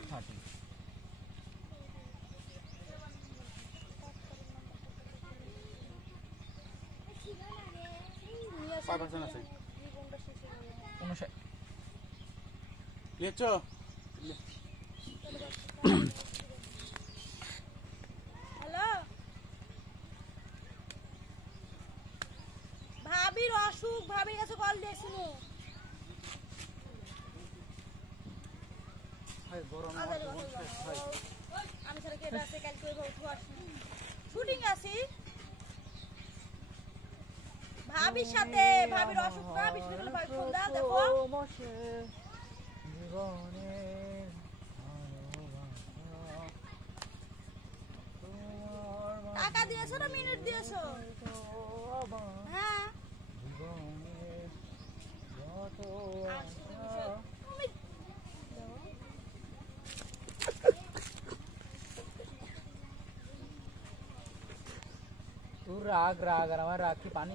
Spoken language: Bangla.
নোট 30 5% আছে 59 লিখছো হ্যালো ভাবির অসুখ ভাবির কাছে কল দিয়েছিল ভাই গরম আমি সারা কে রাতে কাল করে উঠবো আসি শুটিং আছি ভাবির সাথে ভাবির অসুখ না বিশেষ করে ভাই ফোন দাও দেখো জীবনে টাকা দিয়েছো না মিনিট দিয়েছো হ্যাঁ तू राग राग और हमारा राग की पानी